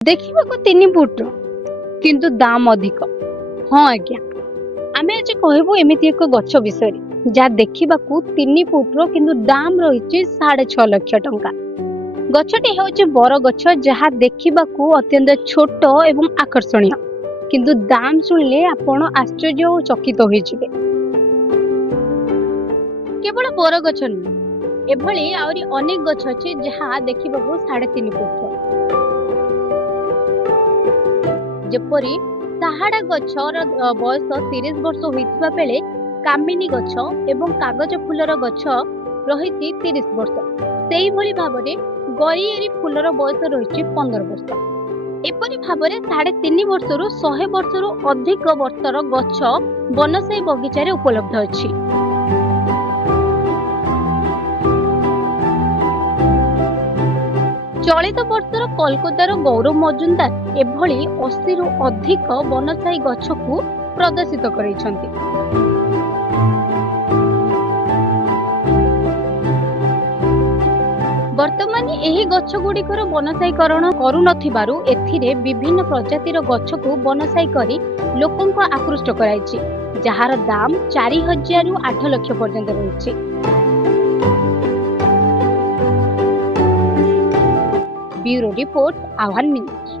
देखा 3 फुट किंतु दाम अधिक। हाँ आज्ञा, आमे आज कहबू एमिति एक गछ विषय जहाँ देखा 3 फुट किंतु दाम रही 6.5 लाख टंका। गछटी हूँ बर गछ जहाँ देखा अत्यंत छोट एवं आकर्षणीय, किंतु दाम शुणिले आपण आश्चर्य और चकित हो जिवे। केवल बर गछ नुहे, एभली आउरी अनेक गछ अच्छे जहाँ देखा 3.5 फुट। जेपरी साहाड़ा गछर बयस 30 वर्ष होइतिबा बेले कामिनी गछ एवं कागज फूलर गछ रही 30 वर्ष। सेही भली भाबरे गरीयरी फूलर बयस रही 15 वर्ष। एपरी भाबरे 3.5 वर्षरु 100 वर्षरु अधिक वर्षर गछ बनसाई बगीचारे उपलब्ध अछि। चलित वर्षर कोलकातार गौरव मजुमदार एभली 80 रु अधिक बनसाई गछ को प्रदर्शित करिसेंति। वर्तमान एही गछ गुड़िकर बनसाईकरण करू नथिबारु एथिरे विभिन्न प्रजातिर गछ को बनसाई करी लोकंको आकृष्ट कराइछि, जहार दाम 4000 रु 8 लाख पर्यंत रहिछि। ब्यूरो रिपोर्ट, आह्वान न्यूज।